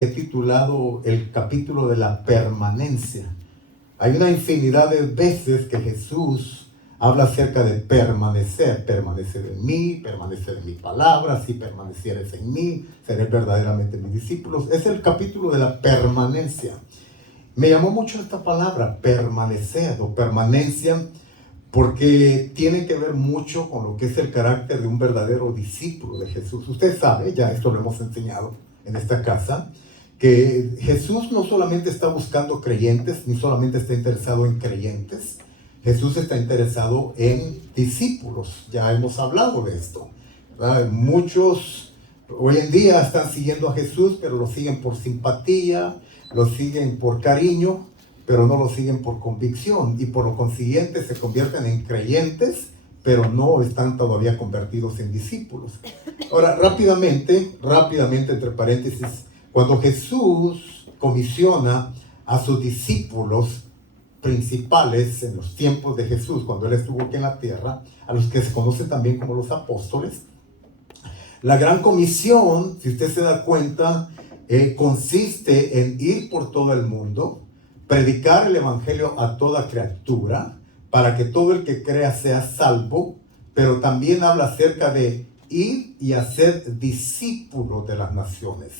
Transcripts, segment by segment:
he titulado el capítulo de la permanencia. Hay una infinidad de veces que Jesús habla acerca de permanecer. Permanecer en mí, permanecer en mi palabra. Si permanecieres en mí, seré verdaderamente mis discípulos. Es el capítulo de la permanencia. Me llamó mucho esta palabra, permanecer o permanencia, porque tiene que ver mucho con lo que es el carácter de un verdadero discípulo de Jesús. Usted sabe, ya esto lo hemos enseñado en esta casa, que Jesús no solamente está buscando creyentes, ni solamente está interesado en creyentes. Jesús está interesado en discípulos. Ya hemos hablado de esto, ¿verdad? Muchos hoy en día están siguiendo a Jesús, pero lo siguen por simpatía, lo siguen por cariño, pero no lo siguen por convicción, y por lo consiguiente se convierten en creyentes, pero no están todavía convertidos en discípulos. Ahora, rápidamente, entre paréntesis, cuando Jesús comisiona a sus discípulos principales en los tiempos de Jesús, cuando Él estuvo aquí en la tierra, a los que se conocen también como los apóstoles, la gran comisión, si usted se da cuenta, consiste en ir por todo el mundo, predicar el evangelio a toda criatura, para que todo el que crea sea salvo, pero también habla acerca de ir y hacer discípulos de las naciones.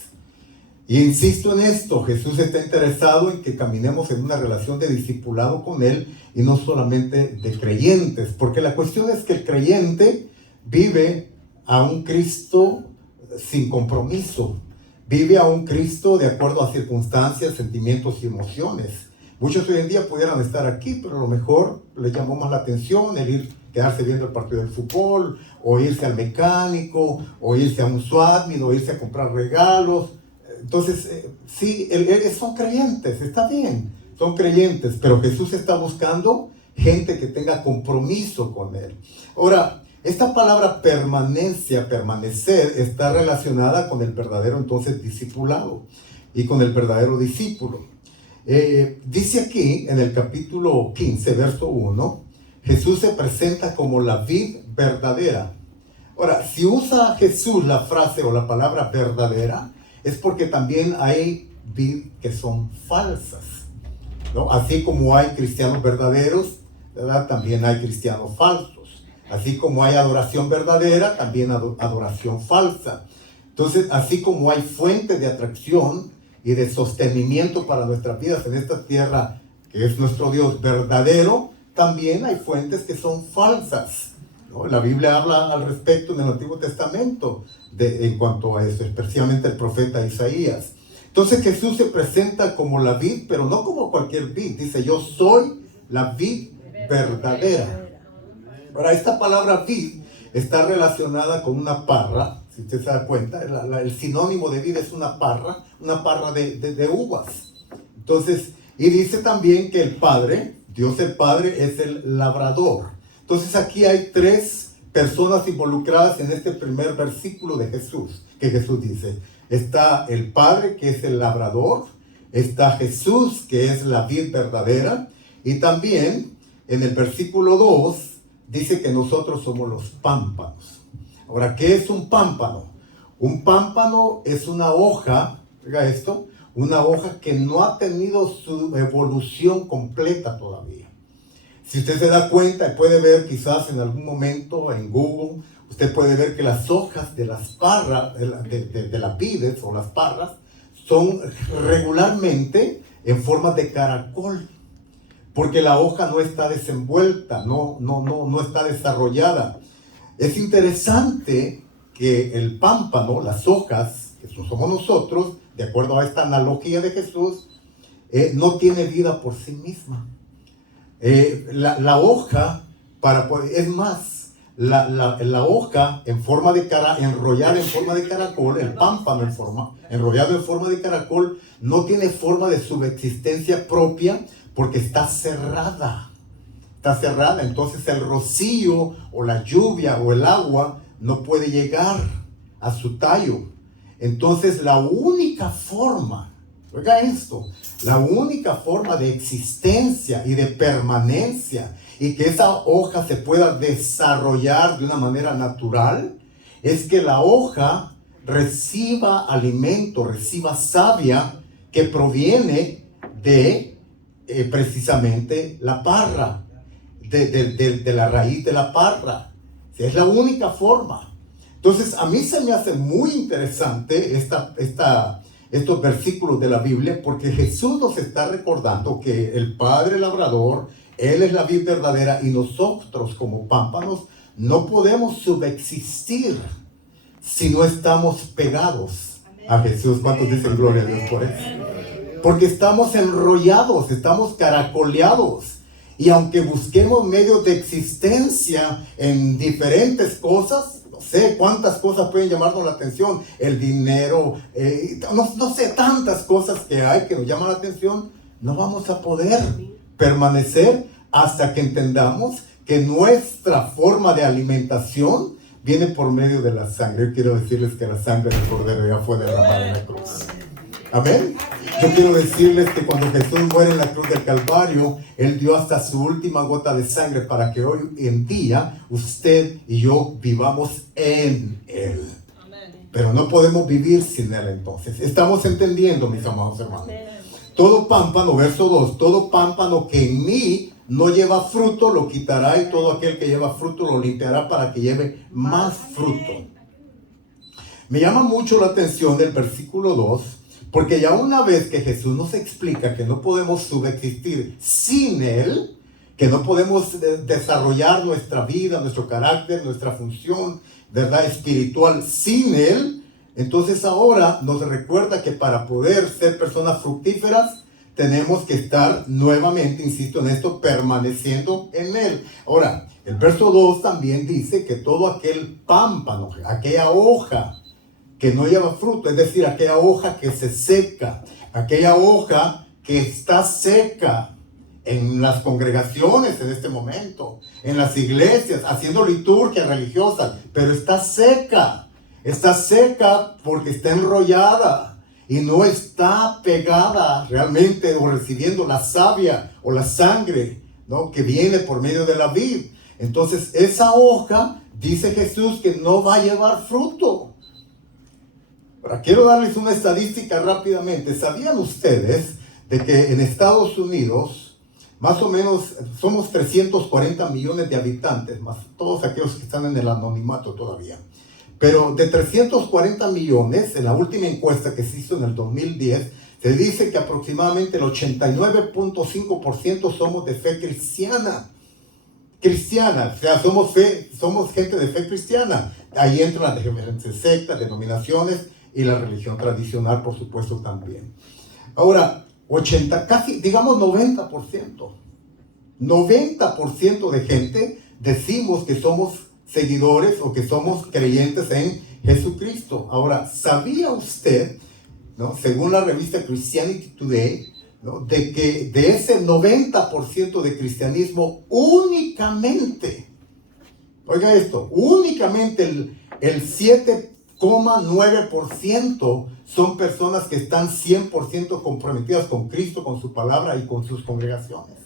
Y insisto en esto, Jesús está interesado en que caminemos en una relación de discipulado con Él y no solamente de creyentes, porque la cuestión es que el creyente vive a un Cristo sin compromiso, vive a un Cristo de acuerdo a circunstancias, sentimientos y emociones. Muchos hoy en día pudieran estar aquí, pero a lo mejor les llamó más la atención el quedarse viendo el partido del fútbol, o irse al mecánico, o irse a un SWAT, o irse a comprar regalos. Entonces, sí, son creyentes, está bien, son creyentes, pero Jesús está buscando gente que tenga compromiso con Él. Ahora, esta palabra permanencia, permanecer, está relacionada con el verdadero entonces discipulado y con el verdadero discípulo. Dice aquí en el capítulo 15, verso 1, Jesús se presenta como la vid verdadera. Ahora, si usa Jesús la frase o la palabra verdadera, es porque también hay vid que son falsas, ¿no? Así como hay cristianos verdaderos, ¿verdad? También hay cristianos falsos. Así como hay adoración verdadera, también adoración falsa. Entonces, así como hay fuentes de atracción y de sostenimiento para nuestras vidas en esta tierra, que es nuestro Dios verdadero, también hay fuentes que son falsas, ¿no? La Biblia habla al respecto en el Antiguo Testamento en cuanto a eso, especialmente el profeta Isaías. Entonces Jesús se presenta como la vid, pero no como cualquier vid. Dice, yo soy la vid verdadera. Ahora, esta palabra vid está relacionada con una parra. Si usted se da cuenta, el sinónimo de vid es una parra de uvas. Entonces, y dice también que el Padre, Dios el Padre, es el labrador. Entonces aquí hay tres personas involucradas en este primer versículo de Jesús, que Jesús dice. Está el Padre, que es el labrador, está Jesús, que es la vid verdadera, y también en el versículo 2 dice que nosotros somos los pámpanos. Ahora, ¿qué es un pámpano? Un pámpano es una hoja, oiga esto, una hoja que no ha tenido su evolución completa todavía. Si usted se da cuenta y puede ver quizás en algún momento en Google, usted puede ver que las hojas de las parras, de las vides o las parras, son regularmente en forma de caracol, porque la hoja no está desenvuelta, no está desarrollada. Es interesante que el pámpano, las hojas, que somos nosotros, de acuerdo a esta analogía de Jesús, no tiene vida por sí misma. La hoja, es más, la hoja en forma de enrollada en forma de caracol, el pámpano enrollado en forma de caracol, no tiene forma de subsistencia propia porque está cerrada. Entonces el rocío o la lluvia o el agua no puede llegar a su tallo. Entonces la única forma, oiga esto, la única forma de existencia y de permanencia y que esa hoja se pueda desarrollar de una manera natural es que la hoja reciba alimento, reciba savia que proviene de precisamente la parra, de la raíz de la parra. Es la única forma. Entonces, a mí se me hace muy interesante estos versículos de la Biblia, porque Jesús nos está recordando que el Padre Labrador, Él es la vid verdadera, y nosotros como pámpanos no podemos subsistir si no estamos pegados a Jesús. ¿Cuántos dicen gloria a Dios por eso? Porque estamos enrollados, estamos caracoleados. Y aunque busquemos medios de existencia en diferentes cosas, no sé cuántas cosas pueden llamarnos la atención, el dinero, no sé, tantas cosas que hay que nos llaman la atención, no vamos a poder permanecer hasta que entendamos que nuestra forma de alimentación viene por medio de la sangre. Yo quiero decirles que la sangre del Cordero ya fue derramada en la cruz. Amén. Yo quiero decirles que cuando Jesús muere en la cruz del Calvario, Él dio hasta su última gota de sangre para que hoy en día usted y yo vivamos en Él. Pero no podemos vivir sin Él entonces. Estamos entendiendo, mis amados hermanos. Todo pámpano, verso 2, todo pámpano que en mí no lleva fruto lo quitará, y todo aquel que lleva fruto lo limpiará para que lleve más fruto. Me llama mucho la atención del versículo 2, porque ya una vez que Jesús nos explica que no podemos subsistir sin Él, que no podemos desarrollar nuestra vida, nuestro carácter, nuestra función, ¿verdad?, espiritual sin Él, entonces ahora nos recuerda que para poder ser personas fructíferas, tenemos que estar nuevamente, insisto en esto, permaneciendo en Él. Ahora, el verso 2 también dice que todo aquel pámpano, aquella hoja que no lleva fruto, es decir, aquella hoja que se seca, aquella hoja que está seca en las congregaciones en este momento, en las iglesias, haciendo liturgia religiosa, pero está seca porque está enrollada y no está pegada realmente o recibiendo la savia o la sangre, ¿no?, que viene por medio de la vid. Entonces esa hoja, dice Jesús, que no va a llevar fruto. Ahora, quiero darles una estadística rápidamente. ¿Sabían ustedes de que en Estados Unidos, más o menos, somos 340 millones de habitantes, más todos aquellos que están en el anonimato todavía? Pero de 340 millones, en la última encuesta que se hizo en el 2010, se dice que aproximadamente el 89.5% somos de fe cristiana. O sea, somos gente de fe cristiana. Ahí entran las diferentes sectas, denominaciones y la religión tradicional, por supuesto, también. Ahora, casi, digamos 90%. 90% de gente decimos que somos seguidores o que somos creyentes en Jesucristo. Ahora, ¿sabía usted, ¿no?, según la revista Christianity Today, ¿no?, de que de ese 90% de cristianismo únicamente, oiga esto, únicamente el 7,9% son personas que están 100% comprometidas con Cristo, con su palabra y con sus congregaciones?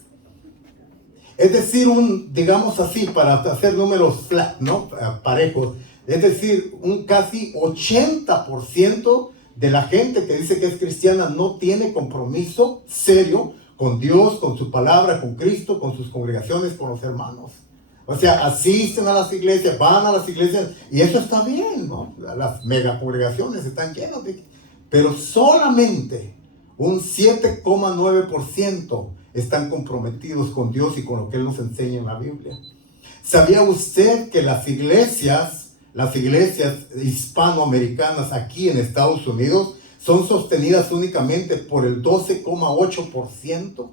Es decir, digamos así, para hacer números flat, ¿no?, parejos, es decir, un casi 80% de la gente que dice que es cristiana no tiene compromiso serio con Dios, con su palabra, con Cristo, con sus congregaciones, con los hermanos. O sea, asisten a las iglesias, van a las iglesias, y eso está bien, ¿no? Las megacongregaciones están llenas pero solamente un 7,9% están comprometidos con Dios y con lo que Él nos enseña en la Biblia. ¿Sabía usted que las iglesias hispanoamericanas aquí en Estados Unidos son sostenidas únicamente por el 12,8%?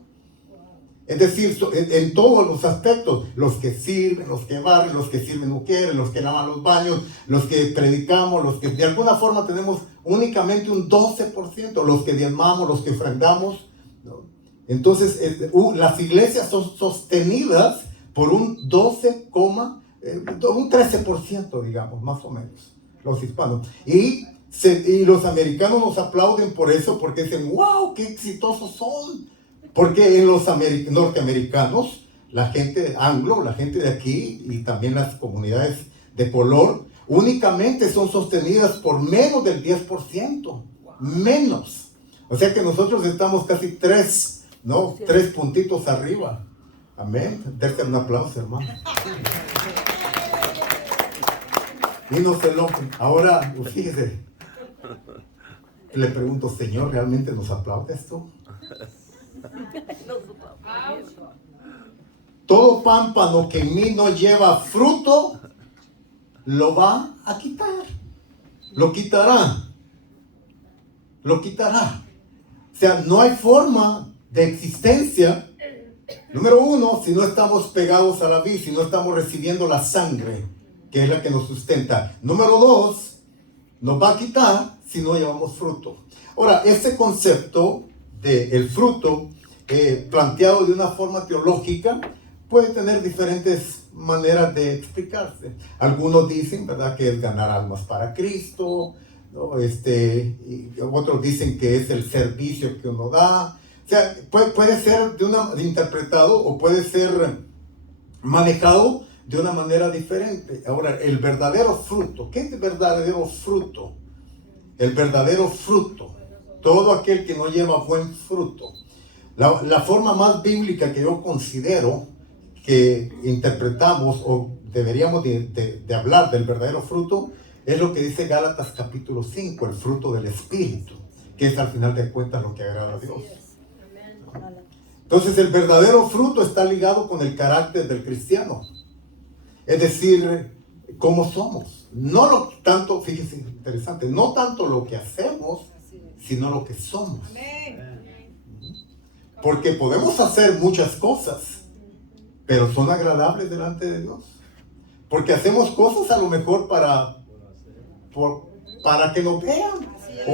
Es decir, en todos los aspectos, los que sirven, los que barren, los que sirven mujeres, los que lavan los baños, los que predicamos, los que de alguna forma tenemos únicamente un 12%, los que diezmamos, los que ofrendamos, ¿no? Entonces, las iglesias son sostenidas por un 13%, digamos, más o menos, los hispanos. Y los americanos nos aplauden por eso, porque dicen, wow, qué exitosos son. Porque en los norteamericanos, la gente anglo, la gente de aquí y también las comunidades de color, únicamente son sostenidas por menos del 10%. Menos. O sea que nosotros estamos casi 3 puntitos arriba. Amén. Derte un aplauso, hermano. Y no se loquen. Ahora, fíjese. Le pregunto, Señor, ¿realmente nos aplaude esto? Todo pámpano que en mí no lleva fruto, lo va a quitar. Lo quitará. Lo quitará. O sea, no hay forma de existencia. Número 1, si no estamos pegados a la vid, si no estamos recibiendo la sangre, que es la que nos sustenta. Número 2, nos va a quitar si no llevamos fruto. Ahora, este concepto del fruto, planteado de una forma teológica, puede tener diferentes maneras de explicarse. Algunos dicen, ¿verdad?, que es ganar almas para Cristo, ¿no? Y otros dicen que es el servicio que uno da. O sea, puede ser interpretado o puede ser manejado de una manera diferente. Ahora, el verdadero fruto. ¿Qué es el verdadero fruto? El verdadero fruto. Todo aquel que no lleva buen fruto. La forma más bíblica que yo considero que interpretamos o deberíamos de hablar del verdadero fruto es lo que dice Gálatas capítulo 5, el fruto del Espíritu, que es al final de cuentas lo que agrada a Dios. Entonces el verdadero fruto está ligado con el carácter del cristiano. Es decir, cómo somos. No tanto, fíjense, interesante, no tanto lo que hacemos, sino lo que somos. Porque podemos hacer muchas cosas, pero son agradables delante de Dios. Porque hacemos cosas a lo mejor para que nos vean.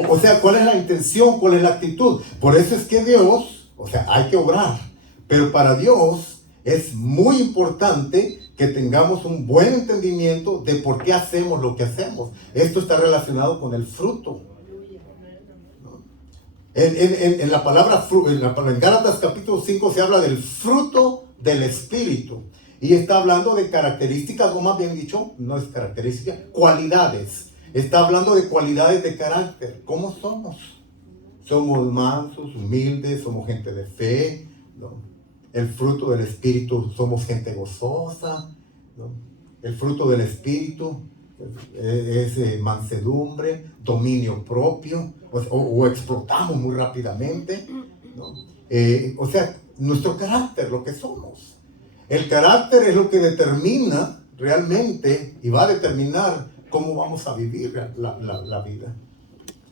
O sea, ¿cuál es la intención? ¿Cuál es la actitud? Por eso es que Dios, o sea, hay que obrar. Pero para Dios es muy importante que tengamos un buen entendimiento de por qué hacemos lo que hacemos. Esto está relacionado con el fruto. En la palabra en Gálatas capítulo 5 se habla del fruto del Espíritu. Y está hablando de características, o más bien dicho, no es características, cualidades. Está hablando de cualidades de carácter. ¿Cómo somos? Somos mansos, humildes, somos gente de fe, ¿no? El fruto del Espíritu, somos gente gozosa, ¿no? El fruto del Espíritu es mansedumbre, dominio propio, o explotamos muy rápidamente, ¿no? O sea, nuestro carácter, lo que somos. El carácter es lo que determina realmente y va a determinar cómo vamos a vivir la vida.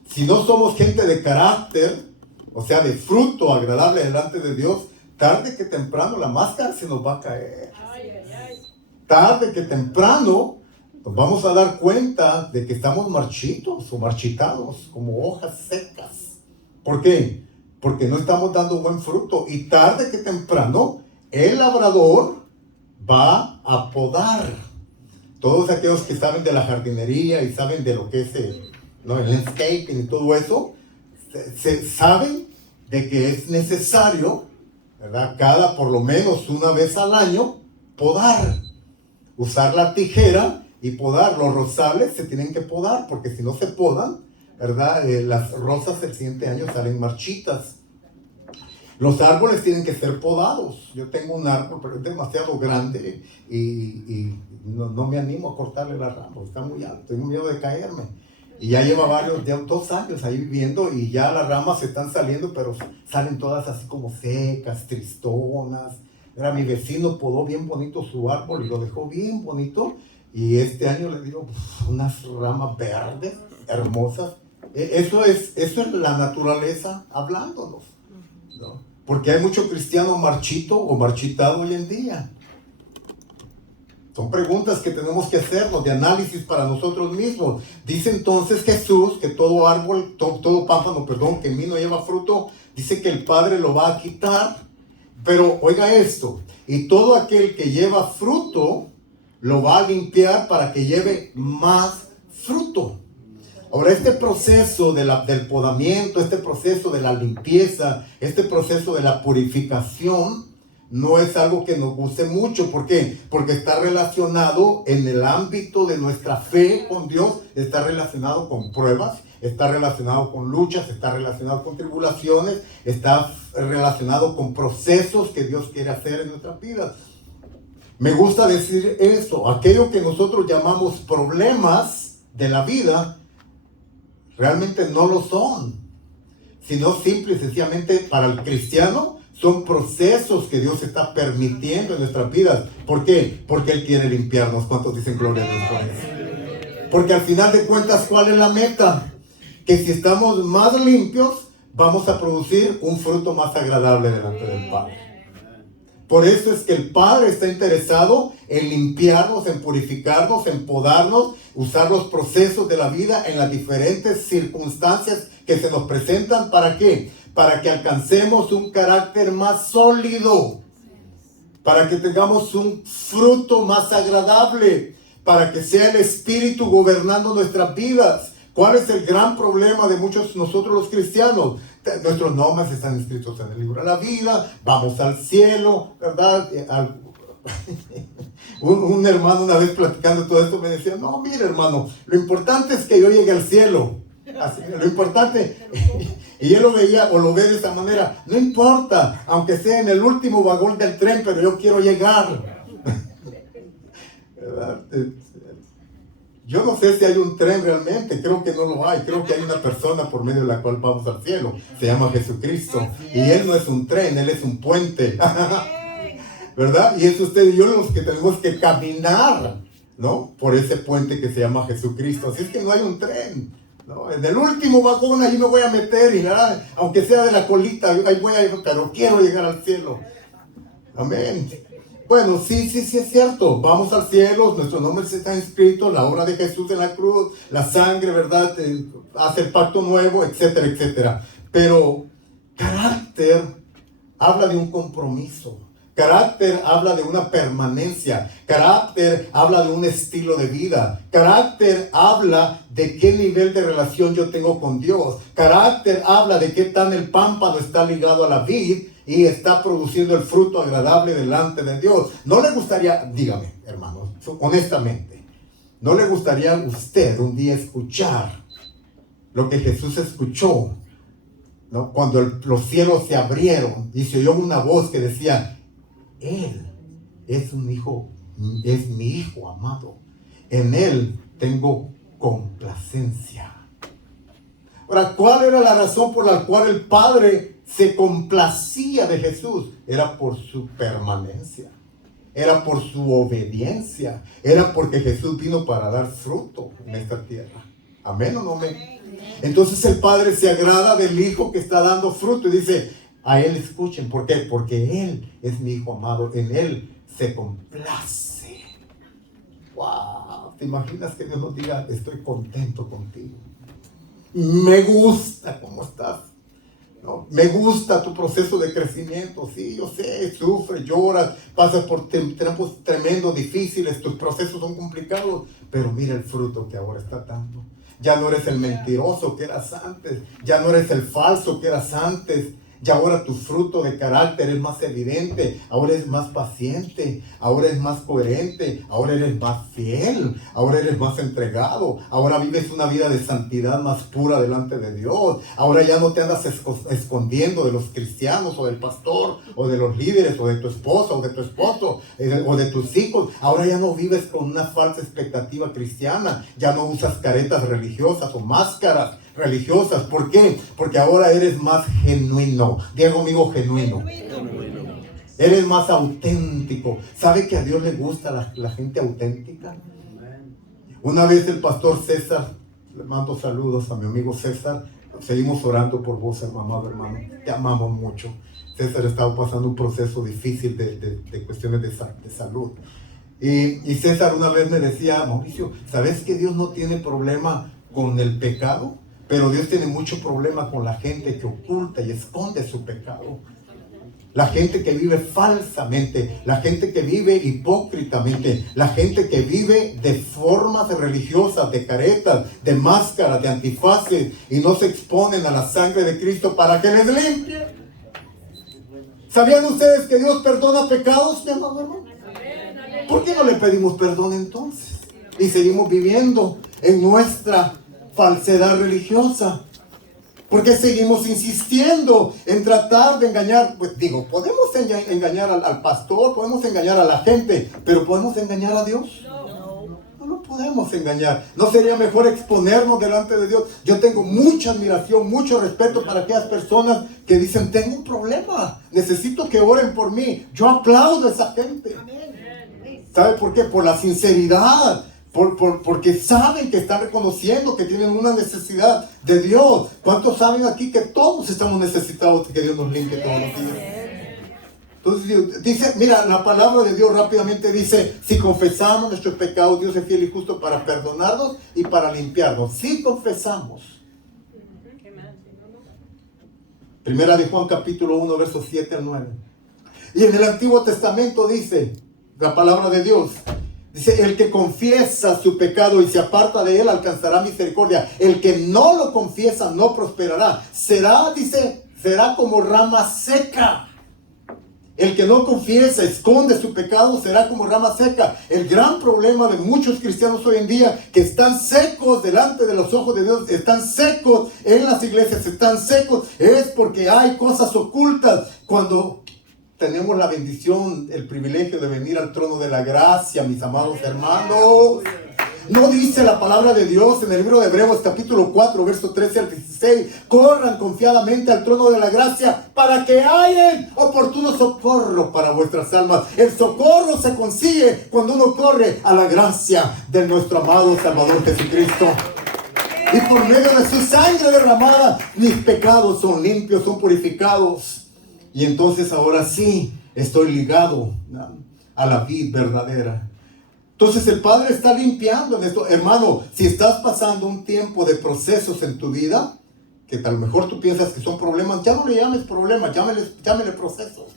Si no somos gente de carácter, o sea, de fruto agradable delante de Dios, tarde que temprano la máscara se nos va a caer. Tarde que temprano nos vamos a dar cuenta de que estamos marchitos o marchitados, como hojas secas. ¿Por qué? Porque no estamos dando buen fruto. Y tarde que temprano, el labrador va a podar. Todos aquellos que saben de la jardinería y saben de lo que es el landscaping y todo eso, saben de que es necesario, ¿verdad?, por lo menos una vez al año, podar. Usar la tijera y podar. Los rosales se tienen que podar, porque si no se podan, ¿verdad?, las rosas el siguiente año salen marchitas. Los árboles tienen que ser podados. Yo tengo un árbol, pero es demasiado grande y no me animo a cortarle la rama. Está muy alto, tengo miedo de caerme. Y ya lleva 2 años ahí viviendo y ya las ramas se están saliendo, pero salen todas así como secas, tristonas. Era mi vecino, podó bien bonito su árbol y lo dejó bien bonito. Y este año le dio unas ramas verdes, hermosas. Eso es la naturaleza hablándonos, ¿no? Porque hay mucho cristiano marchito o marchitado hoy en día. Son preguntas que tenemos que hacernos, de análisis para nosotros mismos. Dice entonces Jesús que todo árbol, todo pámpano, que en mí no lleva fruto, dice que el Padre lo va a quitar. Pero oiga esto, y todo aquel que lleva fruto, lo va a limpiar para que lleve más fruto. Ahora, este proceso del podamiento, este proceso de la limpieza, este proceso de la purificación, no es algo que nos guste mucho. ¿Por qué? Porque está relacionado en el ámbito de nuestra fe con Dios, está relacionado con pruebas, está relacionado con luchas, está relacionado con tribulaciones, está relacionado con procesos que Dios quiere hacer en nuestras vidas. Me gusta decir eso, aquello que nosotros llamamos problemas de la vida, realmente no lo son, sino simple y sencillamente para el cristiano son procesos que Dios está permitiendo en nuestras vidas. ¿Por qué? Porque Él quiere limpiarnos. ¿Cuántos dicen gloria a Dios por eso? Porque al final de cuentas, ¿cuál es la meta? Que si estamos más limpios, vamos a producir un fruto más agradable delante del Padre. Por eso es que el Padre está interesado en limpiarnos, en purificarnos, en podarnos, usar los procesos de la vida en las diferentes circunstancias que se nos presentan. ¿Para qué? Para que alcancemos un carácter más sólido, para que tengamos un fruto más agradable, para que sea el Espíritu gobernando nuestras vidas. ¿Cuál es el gran problema de muchos de nosotros los cristianos? Nuestros nombres están escritos en el libro de la vida, vamos al cielo, ¿verdad? Un hermano una vez platicando todo esto me decía, no, mire hermano, lo importante es que yo llegue al cielo. Así, lo importante, y él lo veía o lo ve de esa manera, no importa, aunque sea en el último vagón del tren, pero yo quiero llegar. ¿Verdad? Yo no sé si hay un tren realmente, creo que no lo hay, creo que hay una persona por medio de la cual vamos al cielo, se llama Jesucristo, y Él no es un tren, Él es un puente, ¿verdad? Y es usted y yo los que tenemos que caminar, ¿no? Por ese puente que se llama Jesucristo, así es que no hay un tren, ¿no? En el último vagón ahí me voy a meter, y ¿verdad? Aunque sea de la colita, ahí voy a ir, pero quiero llegar al cielo, amén. Bueno, sí es cierto, vamos al cielo, nuestro nombre está inscrito, la obra de Jesús en la cruz, la sangre, ¿verdad? Hace el pacto nuevo, etcétera, etcétera. Pero carácter habla de un compromiso, carácter habla de una permanencia, carácter habla de un estilo de vida, carácter habla de qué nivel de relación yo tengo con Dios, carácter habla de qué tan el pámpano está ligado a la vid y está produciendo el fruto agradable delante de Dios. ¿No le gustaría, dígame, hermano, honestamente, no le gustaría a usted un día escuchar lo que Jesús escuchó, ¿no? Cuando los cielos se abrieron y se oyó una voz que decía, Él es mi hijo amado, en Él tengo complacencia. Ahora, ¿cuál era la razón por la cual el Padre se complacía de Jesús? Era por su permanencia, era por su obediencia, era porque Jesús vino para dar fruto en esta tierra. ¿Amén o no amén? Entonces el Padre se agrada del Hijo que está dando fruto y dice, a Él escuchen. ¿Por qué? Porque Él es mi Hijo amado, en Él se complace. ¡Wow! ¿Te imaginas que Dios nos diga, estoy contento contigo? Me gusta cómo estás. No, me gusta tu proceso de crecimiento. Sí, yo sé, sufres, lloras, pasas por tiempos tremendos, difíciles, tus procesos son complicados, pero mira el fruto que ahora está dando. Ya no eres el mentiroso que eras antes, ya no eres el falso que eras antes. Ya ahora tu fruto de carácter es más evidente, ahora eres más paciente, ahora eres más coherente, ahora eres más fiel, ahora eres más entregado, ahora vives una vida de santidad más pura delante de Dios, ahora ya no te andas escondiendo de los cristianos o del pastor o de los líderes o de tu esposa o de tu esposo o de tus hijos, ahora ya no vives con una falsa expectativa cristiana, ya no usas caretas religiosas o máscaras religiosas. ¿Por qué? Porque ahora eres más genuino. Diga conmigo, genuino. Eres más auténtico. ¿Sabe que a Dios le gusta la gente auténtica? Una vez el pastor César, le mando saludos a mi amigo César, seguimos orando por vos, amado hermano, te amamos mucho. César estaba pasando un proceso difícil de cuestiones de salud. Y César una vez me decía, Mauricio, ¿sabes que Dios no tiene problema con el pecado? Pero Dios tiene mucho problema con la gente que oculta y esconde su pecado. La gente que vive falsamente, la gente que vive hipócritamente, la gente que vive de formas religiosas, de caretas, de máscaras, de antifaces y no se exponen a la sangre de Cristo para que les limpie. ¿Sabían ustedes que Dios perdona pecados, mi amado hermano? ¿Por qué no le pedimos perdón entonces? Y seguimos viviendo en nuestra falsedad religiosa. ¿Por qué seguimos insistiendo en tratar de engañar? Pues digo, podemos engañar al pastor, podemos engañar a la gente, pero ¿podemos engañar a Dios? No lo podemos engañar. ¿No sería mejor exponernos delante de Dios? Yo tengo mucha admiración, mucho respeto para aquellas personas que dicen, tengo un problema, necesito que oren por mí. Yo aplaudo a esa gente. ¿Sabe por qué? Por la sinceridad. Porque saben que están reconociendo que tienen una necesidad de Dios. ¿Cuántos saben aquí que todos estamos necesitados de que Dios nos limpie todos los días? Entonces dice, mira, la palabra de Dios rápidamente dice, si confesamos nuestros pecados, Dios es fiel y justo para perdonarnos y para limpiarnos. Si confesamos. Primera de Juan capítulo 1, versos 7 al 9. Y en el Antiguo Testamento dice, la palabra de Dios, dice, el que confiesa su pecado y se aparta de él alcanzará misericordia. El que no lo confiesa no prosperará. Será como rama seca. El que no confiesa, esconde su pecado, será como rama seca. El gran problema de muchos cristianos hoy en día, que están secos delante de los ojos de Dios, están secos en las iglesias, están secos, es porque hay cosas ocultas. Cuando tenemos la bendición, el privilegio de venir al trono de la gracia, mis amados hermanos. ¿No dice la palabra de Dios en el libro de Hebreos capítulo 4, verso 13 al 16? Corran confiadamente al trono de la gracia para que hayan oportuno socorro para vuestras almas. El socorro se consigue cuando uno corre a la gracia de nuestro amado Salvador Jesucristo. Y por medio de su sangre derramada, mis pecados son limpios, son purificados. Y entonces ahora sí estoy ligado a la vid verdadera. Entonces el Padre está limpiando en esto. Hermano, si estás pasando un tiempo de procesos en tu vida, que a lo mejor tú piensas que son problemas, ya no le llames problemas, llámele procesos.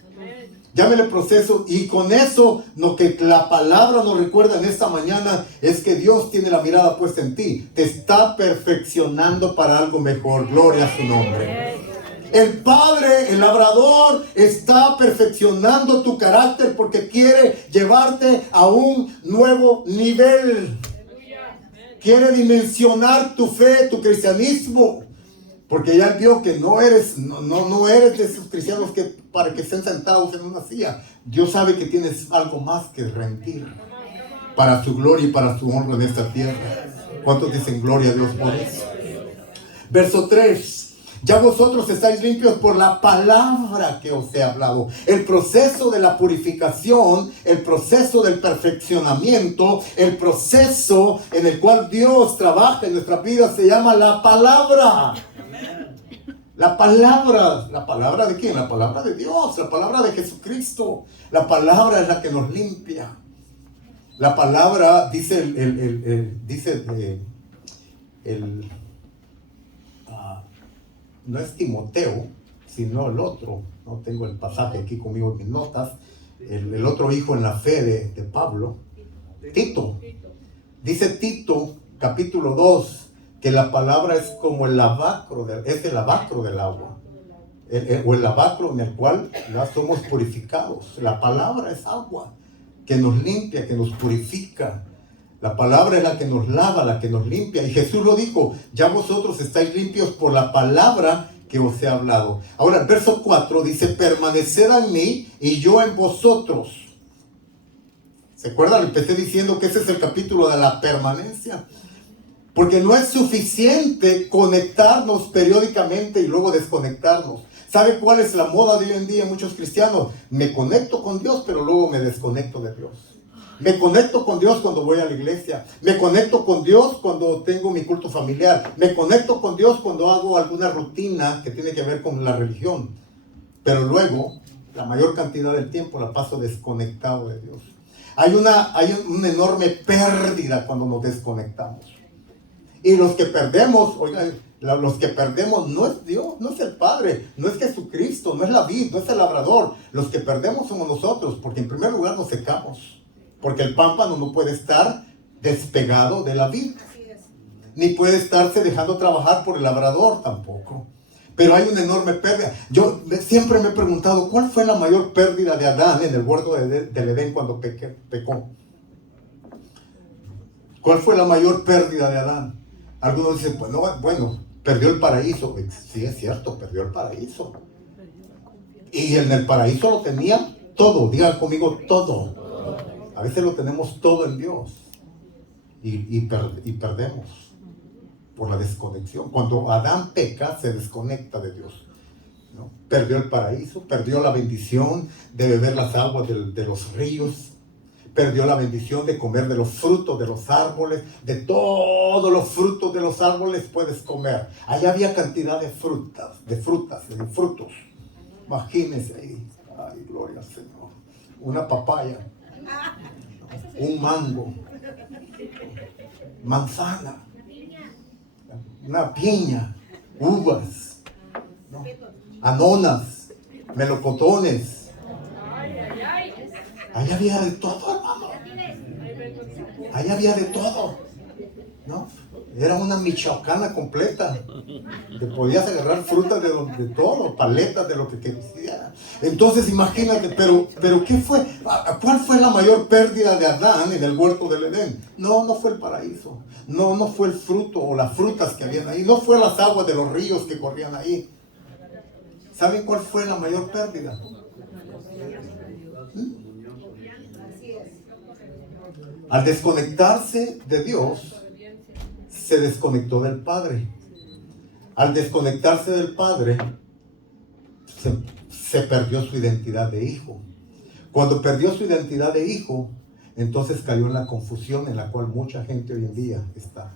Llámele procesos. Y con eso, lo que la palabra nos recuerda en esta mañana es que Dios tiene la mirada puesta en ti. Te está perfeccionando para algo mejor. Gloria a su nombre. El Padre, el labrador, está perfeccionando tu carácter porque quiere llevarte a un nuevo nivel. Quiere dimensionar tu fe, tu cristianismo. Porque ya vio que no eres de esos cristianos que para que estén sentados en una silla. Dios sabe que tienes algo más que rendir para su gloria y para su honra en esta tierra. ¿Cuántos dicen gloria a Dios por eso? Verso 3. Ya vosotros estáis limpios por la palabra que os he hablado. El proceso de la purificación, el proceso del perfeccionamiento, el proceso en el cual Dios trabaja en nuestra vida se llama la palabra. La palabra ¿de quién? La palabra de Dios, la palabra de Jesucristo. La palabra es la que nos limpia. La palabra, dice no es Timoteo, sino el otro. No tengo el pasaje aquí conmigo en mis notas. El otro hijo en la fe de Pablo, Tito. Dice Tito, capítulo 2, que la palabra es como el lavacro, es el lavacro del agua. O el lavacro en el cual ya somos purificados. La palabra es agua que nos limpia, que nos purifica. La palabra es la que nos lava, la que nos limpia. Y Jesús lo dijo, ya vosotros estáis limpios por la palabra que os he hablado. Ahora el verso 4 dice, permaneced en mí y yo en vosotros. ¿Se acuerdan? Empecé diciendo que ese es el capítulo de la permanencia. Porque no es suficiente conectarnos periódicamente y luego desconectarnos. ¿Sabe cuál es la moda de hoy en día en muchos cristianos? Me conecto con Dios, pero luego me desconecto de Dios. Me conecto con Dios cuando voy a la iglesia. Me conecto con Dios cuando tengo mi culto familiar. Me conecto con Dios cuando hago alguna rutina que tiene que ver con la religión. Pero luego, la mayor cantidad del tiempo la paso desconectado de Dios. Hay una enorme pérdida cuando nos desconectamos. Y los que perdemos, oigan, los que perdemos no es Dios, no es el Padre, no es Jesucristo, no es la vid, no es el labrador. Los que perdemos somos nosotros, porque en primer lugar nos secamos. Porque el pámpano no puede estar despegado de la vid. Ni puede estarse dejando trabajar por el labrador tampoco. Pero hay una enorme pérdida. Yo siempre me he preguntado, ¿cuál fue la mayor pérdida de Adán en el huerto del Edén cuando pecó? ¿Cuál fue la mayor pérdida de Adán? Algunos dicen, bueno, perdió el paraíso. Sí, es cierto, perdió el paraíso. Y en el paraíso lo tenía todo. Digan conmigo, todo. A veces lo tenemos todo en Dios. Y perdemos por la desconexión. Cuando Adán peca, se desconecta de Dios, ¿no? Perdió el paraíso, perdió la bendición de beber las aguas de los ríos, perdió la bendición de comer de los frutos de los árboles, de todos los frutos de los árboles puedes comer. Allá había cantidad de frutas, de frutos. Imagínense ahí, ay, gloria al Señor, una papaya, un mango, manzana, una piña, uvas, ¿no? Anonas, melocotones. Ahí había de todo, hermano. Ahí había de todo, ¿no? Era una michoacana completa. Te podías agarrar frutas de todo, paletas de lo que quisieras. Entonces imagínate, pero ¿qué fue? ¿Cuál fue la mayor pérdida de Adán en el huerto del Edén? No fue el paraíso. No fue el fruto o las frutas que habían ahí. No fue las aguas de los ríos que corrían ahí. ¿Saben cuál fue la mayor pérdida? Al desconectarse de Dios, se desconectó del Padre. Al desconectarse del Padre, se perdió su identidad de hijo. Cuando perdió su identidad de hijo, entonces cayó en la confusión en la cual mucha gente hoy en día está.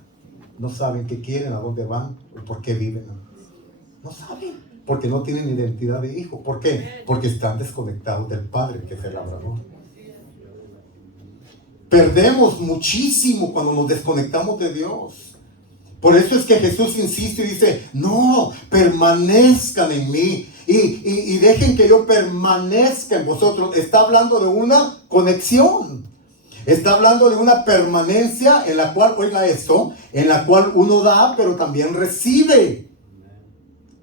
No saben qué quieren, a dónde van, o por qué viven. No saben, porque no tienen identidad de hijo. ¿Por qué? Porque están desconectados del Padre, que es el labrador. Perdemos muchísimo cuando nos desconectamos de Dios. Por eso es que Jesús insiste y dice, no, permanezcan en mí y dejen que yo permanezca en vosotros. Está hablando de una conexión. Está hablando de una permanencia en la cual, oiga esto, en la cual uno da, pero también recibe.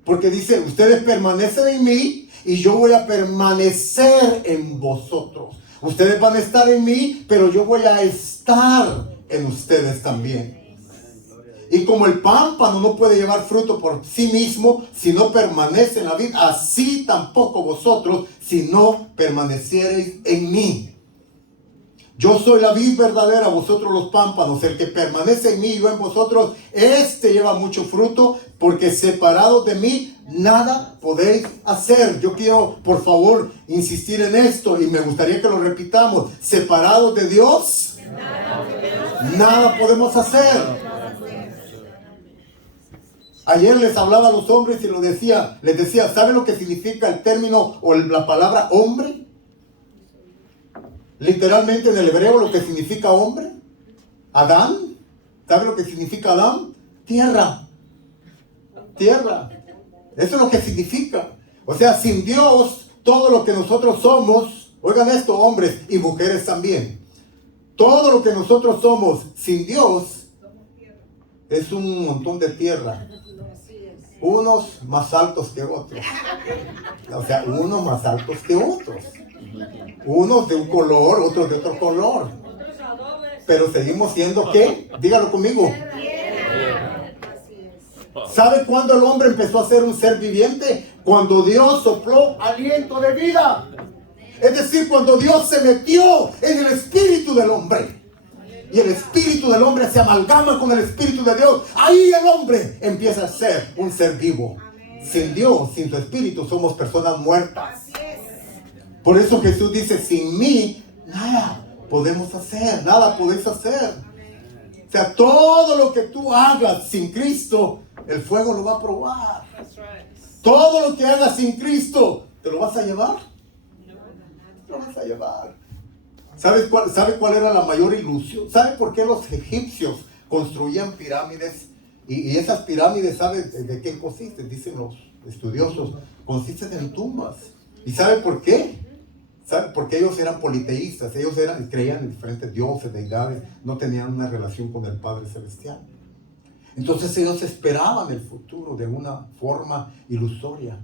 Porque dice, ustedes permanecen en mí y yo voy a permanecer en vosotros. Ustedes van a estar en mí, pero yo voy a estar en ustedes también. Y como el pámpano no puede llevar fruto por sí mismo si no permanece en la vid, así tampoco vosotros si no permaneciereis en mí. Yo soy la vid verdadera, vosotros los pámpanos. El que permanece en mí y yo en vosotros, este lleva mucho fruto, porque separados de mí nada podéis hacer. Yo quiero, por favor, insistir en esto y me gustaría que lo repitamos. Separados de Dios, nada podemos hacer. Ayer les hablaba a los hombres y les decía, ¿saben lo que significa el término o la palabra hombre? Literalmente en el hebreo lo que significa hombre. Adán. ¿Sabe lo que significa Adán? Tierra. Tierra. Eso es lo que significa. O sea, sin Dios, todo lo que nosotros somos, oigan esto, hombres y mujeres también. Todo lo que nosotros somos sin Dios es un montón de tierra. Unos más altos que otros. O sea, unos más altos que otros. Unos de un color, otros de otro color. Pero seguimos siendo, ¿qué? Dígalo conmigo. ¿Sabe cuándo el hombre empezó a ser un ser viviente? Cuando Dios sopló aliento de vida. Es decir, cuando Dios se metió en el espíritu del hombre. Y el espíritu del hombre se amalgama con el espíritu de Dios. Ahí el hombre empieza a ser un ser vivo. Sin Dios, sin su espíritu, somos personas muertas. Por eso Jesús dice, sin mí, nada podemos hacer, nada podéis hacer. O sea, todo lo que tú hagas sin Cristo, el fuego lo va a probar. Todo lo que hagas sin Cristo, ¿te lo vas a llevar? Lo vas a llevar. ¿Sabe cuál era la mayor ilusión? ¿Sabe por qué los egipcios construían pirámides? Y esas pirámides, ¿sabe de qué consisten? Dicen los estudiosos, consisten en tumbas. ¿Y sabe por qué? ¿Sabe? Porque ellos eran politeístas, creían en diferentes dioses, deidades, no tenían una relación con el Padre Celestial. Entonces ellos esperaban el futuro de una forma ilusoria.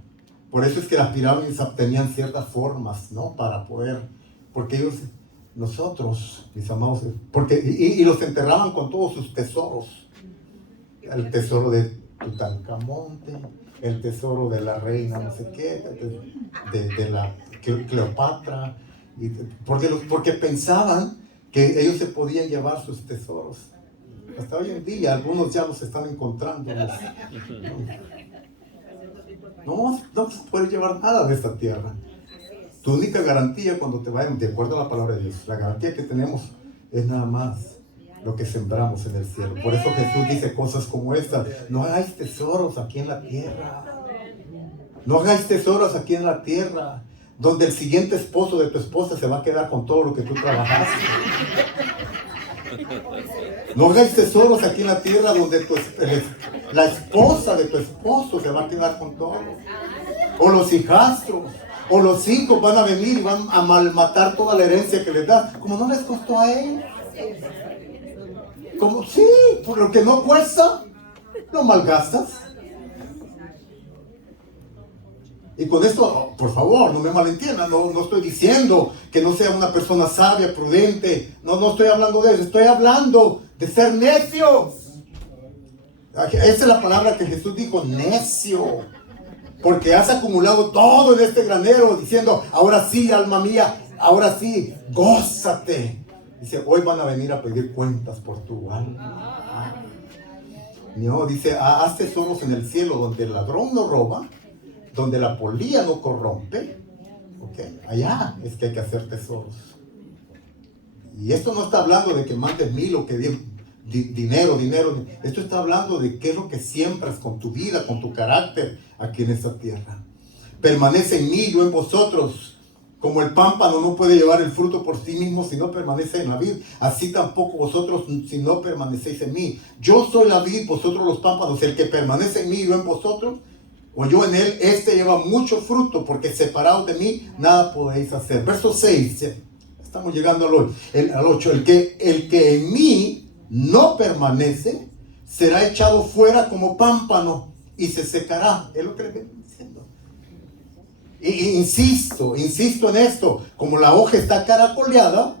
Por eso es que las pirámides tenían ciertas formas, ¿no? Para poder, porque ellos, nosotros, mis amados, porque, y los enterraban con todos sus tesoros. El tesoro de Tutankamonte, el tesoro de la reina no sé qué, de la Cleopatra, porque pensaban que ellos se podían llevar sus tesoros. Hasta hoy en día algunos ya los están encontrando. No se puede llevar nada de esta tierra. Tu única garantía cuando te vayan, de acuerdo a la palabra de Dios, la garantía que tenemos es nada más lo que sembramos en el cielo. Por eso Jesús dice cosas como esta: no hagáis tesoros aquí en la tierra. No hagáis tesoros aquí en la tierra, donde el siguiente esposo de tu esposa se va a quedar con todo lo que tú trabajaste. No hagáis tesoros aquí en la tierra donde la esposa de tu esposo se va a quedar con todo. O los hijastros, o los hijos van a venir y van a malmatar toda la herencia que les das. Como no les costó a ellos. Como sí, por lo que no cuesta, lo malgastas. Y con esto, por favor, no me malentiendan, no estoy diciendo que no sea una persona sabia, prudente, no estoy hablando de eso, estoy hablando de ser necio. Esa es la palabra que Jesús dijo, necio, porque has acumulado todo en este granero, diciendo, ahora sí, alma mía, ahora sí, gózate. Dice, hoy van a venir a pedir cuentas por tu alma. No, dice, haz tesoros en el cielo donde el ladrón no roba, donde la polilla no corrompe, ¿okay? Allá es que hay que hacer tesoros. Y esto no está hablando de que mandes 1000 o que dinero. Esto está hablando de qué es lo que siembras con tu vida, con tu carácter aquí en esta tierra. Permanece en mí, yo en vosotros. Como el pámpano no puede llevar el fruto por sí mismo si no permanece en la vid, así tampoco vosotros si no permanecéis en mí. Yo soy la vid, vosotros los pámpanos. El que permanece en mí, yo en vosotros, o yo en él, este lleva mucho fruto, porque separados de mí, nada podéis hacer. Verso 6, estamos llegando al 8. El que en mí no permanece, será echado fuera como pámpano y se secará. Es lo que le estoy diciendo. Insisto en esto, como la hoja está caracoleada,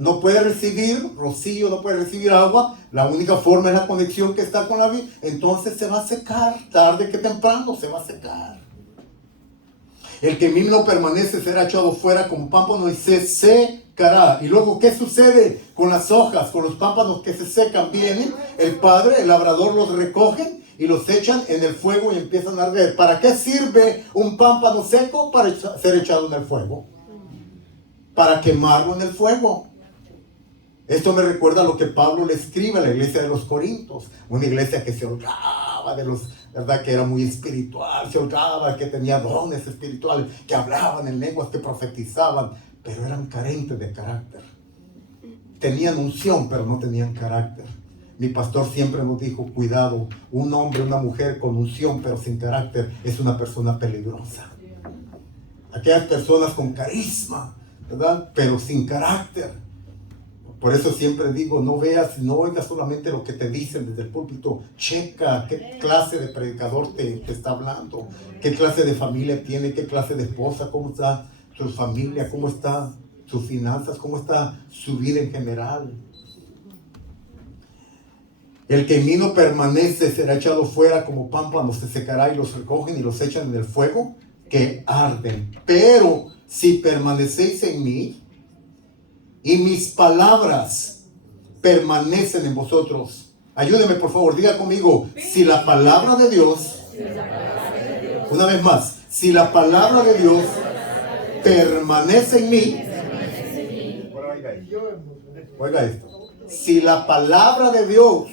no puede recibir rocío, no puede recibir agua, la única forma es la conexión que está con la vid, entonces se va a secar, tarde que temprano se va a secar. El que en mí no permanece será echado fuera como pámpano y se secará. Y luego, ¿qué sucede con las hojas, con los pámpanos que se secan? Viene el padre, el labrador los recoge y los echan en el fuego y empiezan a arder. ¿Para qué sirve un pámpano seco? Para ser echado en el fuego. Para quemarlo en el fuego. Esto me recuerda a lo que Pablo le escribe a la iglesia de los Corintios, una iglesia que se holgaba de los, ¿verdad? Que era muy espiritual, se holgaba, que tenía dones espirituales, que hablaban en lenguas, que profetizaban, pero eran carentes de carácter. Tenían unción, pero no tenían carácter. Mi pastor siempre nos dijo, cuidado, un hombre, una mujer con unción, pero sin carácter, es una persona peligrosa. Aquellas personas con carisma, ¿verdad? Pero sin carácter. Por eso siempre digo, no veas, no oigas solamente lo que te dicen desde el púlpito. Checa qué clase de predicador te está hablando, qué clase de familia tiene, qué clase de esposa, cómo está su familia, cómo está sus finanzas, cómo está su vida en general. El que en mí no permanece será echado fuera como pámpano, se secará y los recogen y los echan en el fuego que arden. Pero si permanecéis en mí, y mis palabras permanecen en vosotros. Ayúdeme, por favor, diga conmigo, si la palabra de Dios, una vez más, si la palabra de Dios permanece en mí, oiga esto, si la palabra de Dios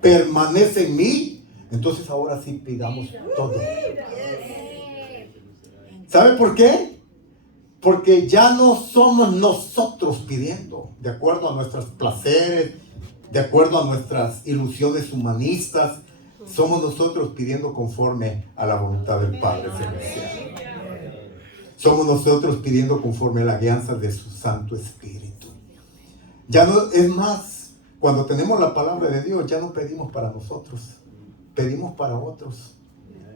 permanece en mí, entonces ahora sí pidamos todo. ¿Sabe por qué? Porque ya no somos nosotros pidiendo, de acuerdo a nuestros placeres, de acuerdo a nuestras ilusiones humanistas. Somos nosotros pidiendo conforme a la voluntad del Padre Celestial. Somos nosotros pidiendo conforme a la guianza de su Santo Espíritu. Ya no es más, Cuando tenemos la palabra de Dios, ya no pedimos para nosotros, pedimos para otros.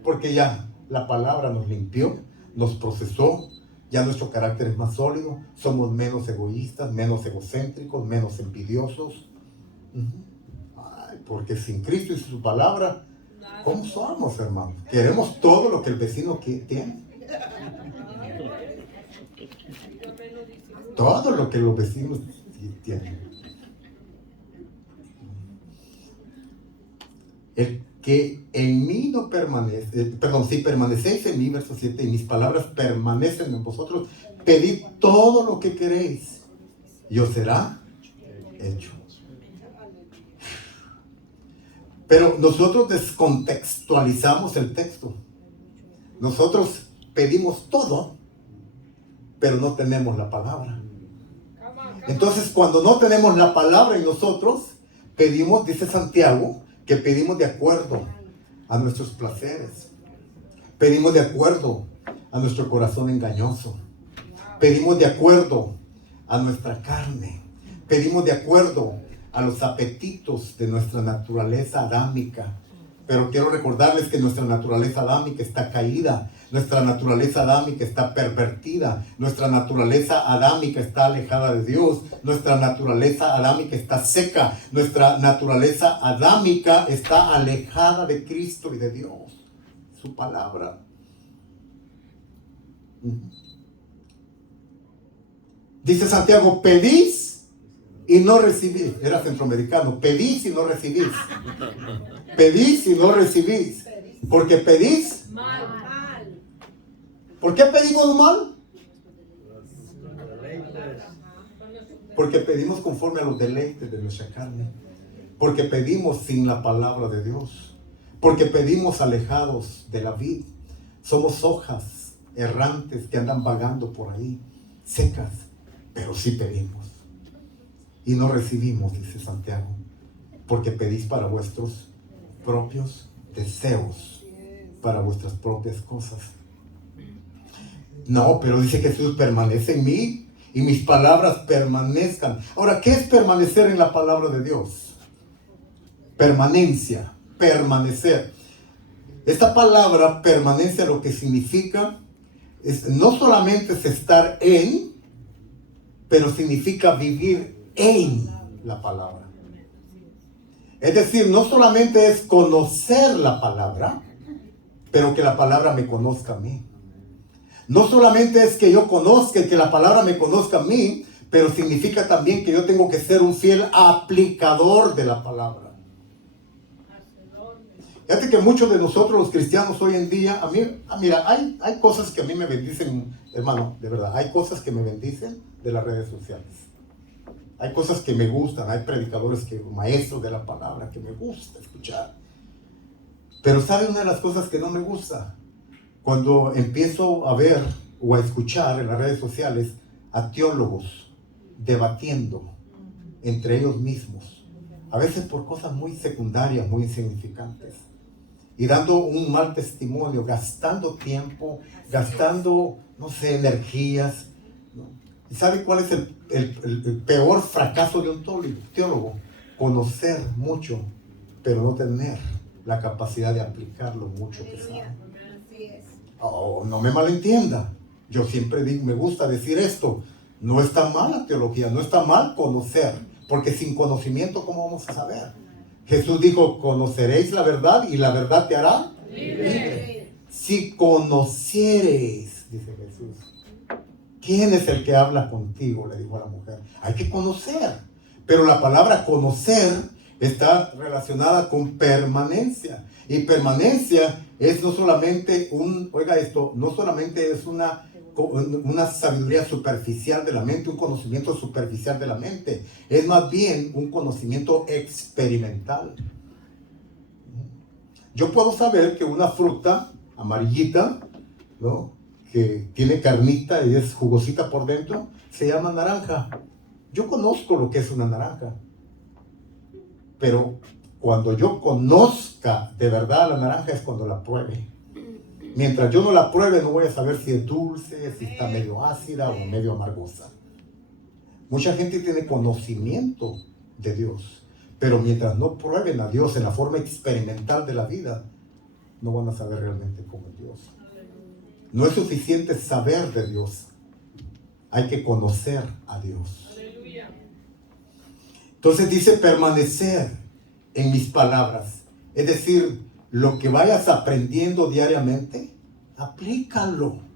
Porque ya la palabra nos limpió, nos procesó, ya nuestro carácter es más sólido, somos menos egoístas, menos egocéntricos, menos envidiosos. Ay, porque sin Cristo y su palabra, ¿cómo somos, hermanos? Queremos todo lo que el vecino tiene. Todo lo que los vecinos tienen. El que en mí no permanece, si permanecéis en mí, verso 7, y mis palabras permanecen en vosotros, pedid todo lo que queréis, y os será hecho. Pero nosotros descontextualizamos el texto. Nosotros pedimos todo, pero no tenemos la palabra. Entonces, cuando no tenemos la palabra en nosotros, pedimos, dice Santiago, que pedimos de acuerdo a nuestros placeres. Pedimos de acuerdo a nuestro corazón engañoso. Pedimos de acuerdo a nuestra carne. Pedimos de acuerdo a los apetitos de nuestra naturaleza adámica. Pero quiero recordarles que nuestra naturaleza adámica está caída. Nuestra naturaleza adámica está pervertida. Nuestra naturaleza adámica está alejada de Dios. Nuestra naturaleza adámica está seca. Nuestra naturaleza adámica está alejada de Cristo y de Dios. Su palabra. Dice Santiago, pedís y no recibís. Era centroamericano. Pedís y no recibís. Pedís y no recibís. Porque pedís mal. ¿Por qué pedimos mal? Porque pedimos conforme a los deleites de nuestra carne. Porque pedimos sin la palabra de Dios. Porque pedimos alejados de la vid. Somos hojas errantes que andan vagando por ahí, secas, pero sí pedimos. Y no recibimos, dice Santiago, porque pedís para vuestros propios deseos, para vuestras propias cosas. No, pero dice Jesús, permanece en mí y mis palabras permanezcan. Ahora, ¿qué es permanecer en la palabra de Dios? Permanencia, permanecer. Esta palabra permanencia lo que significa, no solamente es estar en, pero significa vivir en la palabra. Es decir, no solamente es conocer la palabra, pero que la palabra me conozca a mí. No solamente es que yo conozca y que la palabra me conozca a mí, pero significa también que yo tengo que ser un fiel aplicador de la palabra. Fíjate que muchos de nosotros los cristianos hoy en día, mira, hay cosas que a mí me bendicen, hermano, de verdad, hay cosas que me bendicen de las redes sociales. Hay cosas que me gustan, hay predicadores, maestros de la palabra que me gusta escuchar. Pero ¿sabe una de las cosas que no me gusta? Cuando empiezo a ver o a escuchar en las redes sociales a teólogos debatiendo entre ellos mismos, a veces por cosas muy secundarias, muy insignificantes, y dando un mal testimonio, gastando tiempo, gastando, no sé, energías, ¿no? ¿Y sabe cuál es el peor fracaso de un teólogo? Conocer mucho, pero no tener la capacidad de aplicar lo mucho que sabe. Oh, no me malentienda. Yo siempre digo, me gusta decir esto. No está mal la teología, no está mal conocer, porque sin conocimiento, ¿cómo vamos a saber? Jesús dijo, conoceréis la verdad y la verdad te hará libre. Si conociereis, dice Jesús. ¿Quién es el que habla contigo?, le dijo a la mujer. Hay que conocer. Pero la palabra conocer está relacionada con permanencia. Y permanencia es no solamente no solamente es una sabiduría superficial de la mente, un conocimiento superficial de la mente. Es más bien un conocimiento experimental. Yo puedo saber que una fruta amarillita, ¿no?, que tiene carnita y es jugosita por dentro, se llama naranja. Yo conozco lo que es una naranja. Pero cuando yo conozca de verdad la naranja es cuando la pruebe. Mientras yo no la pruebe, no voy a saber si es dulce, si está medio ácida o medio amargosa. Mucha gente tiene conocimiento de Dios, Pero mientras no prueben a Dios en la forma experimental de la vida, no van a saber realmente cómo es Dios. No es suficiente saber de Dios. Hay que conocer a Dios. Entonces dice permanecer en mis palabras. Es decir, lo que vayas aprendiendo diariamente, aplícalo.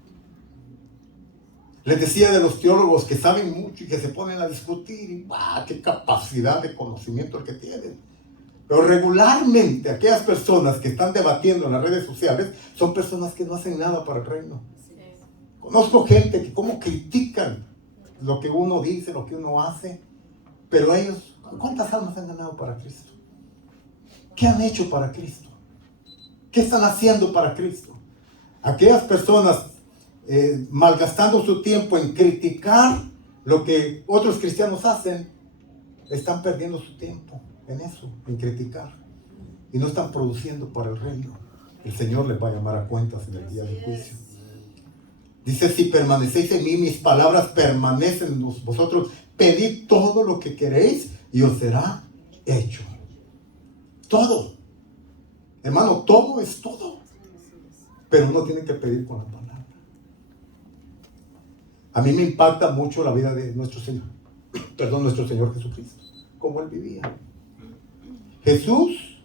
Les decía de los teólogos que saben mucho y que se ponen a discutir y qué capacidad de conocimiento el que tienen. Pero regularmente aquellas personas que están debatiendo en las redes sociales son personas que no hacen nada para el reino. Conozco gente que como critican lo que uno dice, lo que uno hace, pero ellos, ¿cuántas almas han ganado para Cristo? ¿Qué han hecho para Cristo? ¿Qué están haciendo para Cristo? Aquellas personas malgastando su tiempo en criticar lo que otros cristianos hacen, están perdiendo su tiempo en eso, en criticar, y no están produciendo para el reino. El Señor les va a llamar a cuentas en el día del juicio. Dice, si permanecéis en mí, mis palabras permanecen en vosotros, pedid todo lo que queréis y os será hecho. Todo. Hermano, todo es todo. Pero uno tiene que pedir con la palabra. A mí me impacta mucho la vida de nuestro Señor Jesucristo, cómo Él vivía. Jesús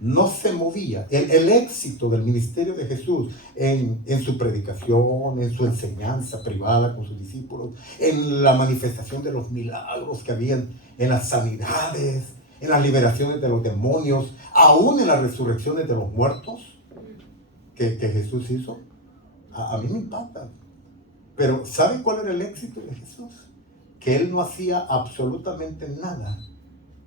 no se movía. El éxito del ministerio de Jesús en su predicación, en su enseñanza privada con sus discípulos, en la manifestación de los milagros que habían, en las sanidades, en las liberaciones de los demonios, aún en las resurrecciones de los muertos que Jesús hizo, a mí me impacta. Pero ¿sabe cuál era el éxito de Jesús? Que Él no hacía absolutamente nada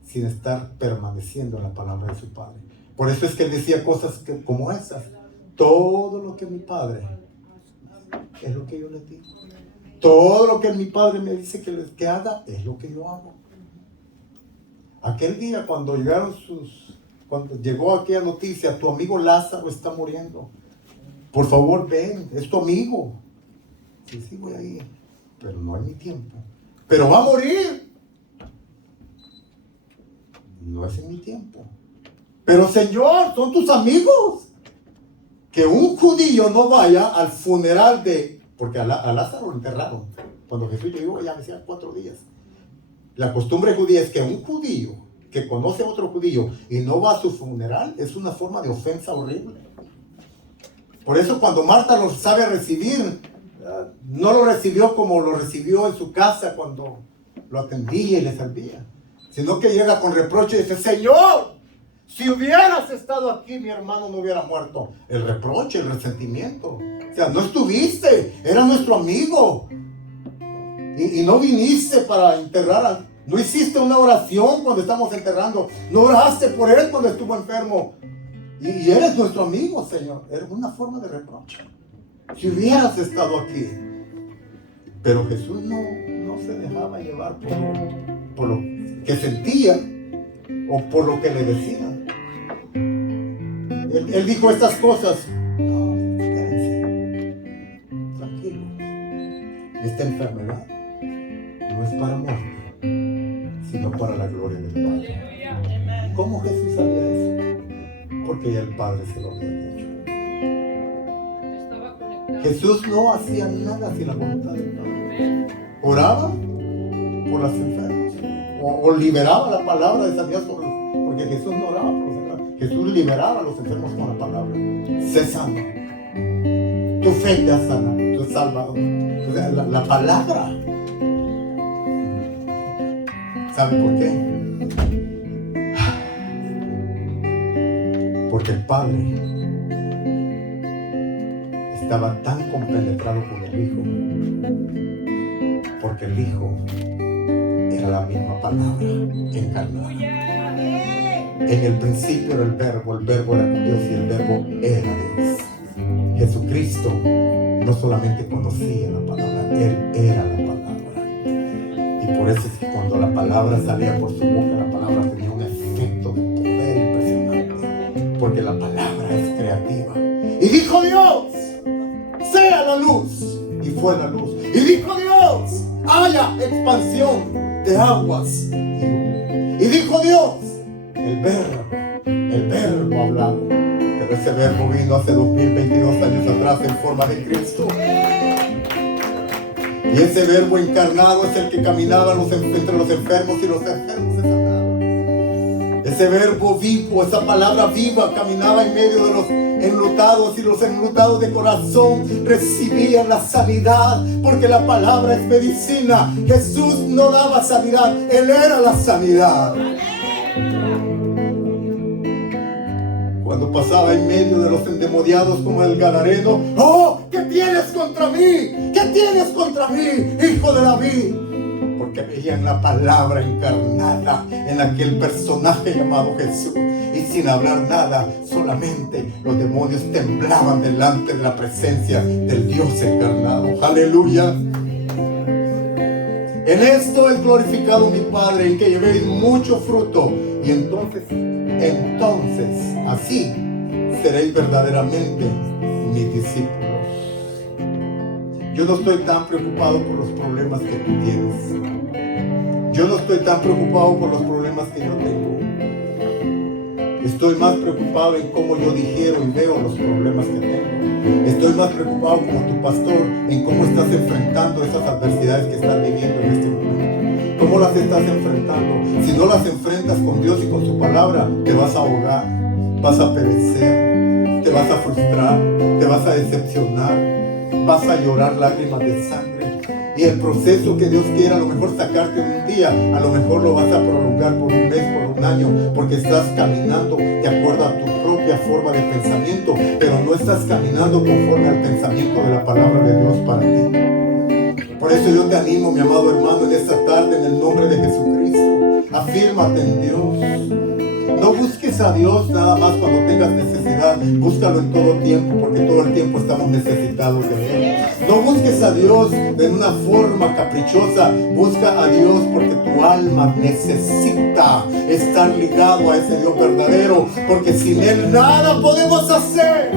sin estar permaneciendo en la palabra de su Padre. Por eso es que Él decía cosas como esas. Todo lo que mi Padre es lo que yo les digo. Todo lo que mi Padre me dice que haga es lo que yo hago. Aquel día cuando llegó aquella noticia, tu amigo Lázaro está muriendo. Por favor, ven, es tu amigo. Sí, voy a ir, pero no es mi tiempo. Pero va a morir. No es en mi tiempo. Pero Señor, son tus amigos. Que un judío no vaya al funeral porque a Lázaro lo enterraron. Cuando Jesús llegó ya hacía 4 días. La costumbre judía es que un judío que conoce a otro judío y no va a su funeral es una forma de ofensa horrible. Por eso cuando Marta lo sabe recibir, no lo recibió como lo recibió en su casa cuando lo atendía y le servía, sino que llega con reproche y dice, Señor, si hubieras estado aquí, mi hermano no hubiera muerto. El reproche, el resentimiento. O sea, no estuviste, era nuestro amigo. Y no viniste para enterrar, no hiciste una oración cuando estamos enterrando, no oraste por él cuando estuvo enfermo. Y eres nuestro amigo, Señor. Era una forma de reproche. Si hubieras estado aquí. Pero Jesús no se dejaba llevar por lo que sentía o por lo que le decían. Él dijo estas cosas. No, espérense, tranquilo. Esta enfermedad no es para muerte, sino para la gloria del Padre. ¿Cómo Jesús sabía eso? Porque ya el Padre se lo había dicho. Jesús no hacía nada sin la voluntad del Padre. Oraba por las enfermas o liberaba la palabra de sanidad porque Jesús no oraba por los enfermos. Jesús liberaba a los enfermos con la palabra. Sé sano. Tu fe te ha sanado, te ha salvado. O sea, la palabra. ¿Sabe por qué? Porque el Padre estaba tan compenetrado con el Hijo, porque el Hijo era la misma palabra encarnada. En el principio era el verbo era con Dios y el verbo era Dios. Jesucristo no solamente conocía la palabra, Él era la palabra. Y por eso es que cuando la palabra salía por su boca, la palabra tenía un efecto de poder impresionante, porque la palabra es creativa. Y dijo Dios, sea la luz, y fue la luz. Y dijo Dios, haya expansión de aguas. Y dijo Dios, el verbo hablado. Pero ese verbo vino hace 2022 años atrás en forma de Cristo. Y ese verbo encarnado es el que caminaba entre los enfermos y los enfermos se sanaban. Ese verbo vivo, esa palabra viva caminaba en medio de los enlutados, y los enlutados de corazón recibían la sanidad, porque la palabra es medicina. Jesús no daba sanidad, Él era la sanidad. Cuando pasaba en medio de los endemoniados como el gadareno, ¡oh! ¿Qué tienes contra mí? ¿Qué tienes contra mí, hijo de David? Porque veían la palabra encarnada en aquel personaje llamado Jesús. Y sin hablar nada, solamente los demonios temblaban delante de la presencia del Dios encarnado. ¡Aleluya! En esto es glorificado mi Padre, en que llevéis mucho fruto. Y entonces, así seréis verdaderamente mis discípulos. Yo no estoy tan preocupado por los problemas que tú tienes. Yo no estoy tan preocupado por los problemas que yo tengo. Estoy más preocupado en cómo yo digiero y veo los problemas que tengo. Estoy más preocupado como tu pastor en cómo estás enfrentando esas adversidades que estás viviendo en este momento. ¿Cómo las estás enfrentando? Si no las enfrentas con Dios y con su palabra, te vas a ahogar, vas a perecer, te vas a frustrar, te vas a decepcionar, vas a llorar lágrimas de sangre. Y el proceso que Dios quiera a lo mejor sacarte en un día, a lo mejor lo vas a prolongar por un mes, por un año, porque estás caminando de acuerdo a tu propia forma de pensamiento, pero no estás caminando conforme al pensamiento de la palabra de Dios para ti. Por eso yo te animo, mi amado hermano, en esta tarde, en el nombre de Jesucristo. Afírmate en Dios. No busques a Dios nada más cuando tengas necesidad. Búscalo en todo tiempo, porque todo el tiempo estamos necesitados de Él. No busques a Dios de una forma caprichosa. Busca a Dios porque tu alma necesita estar ligado a ese Dios verdadero, porque sin Él nada podemos hacer.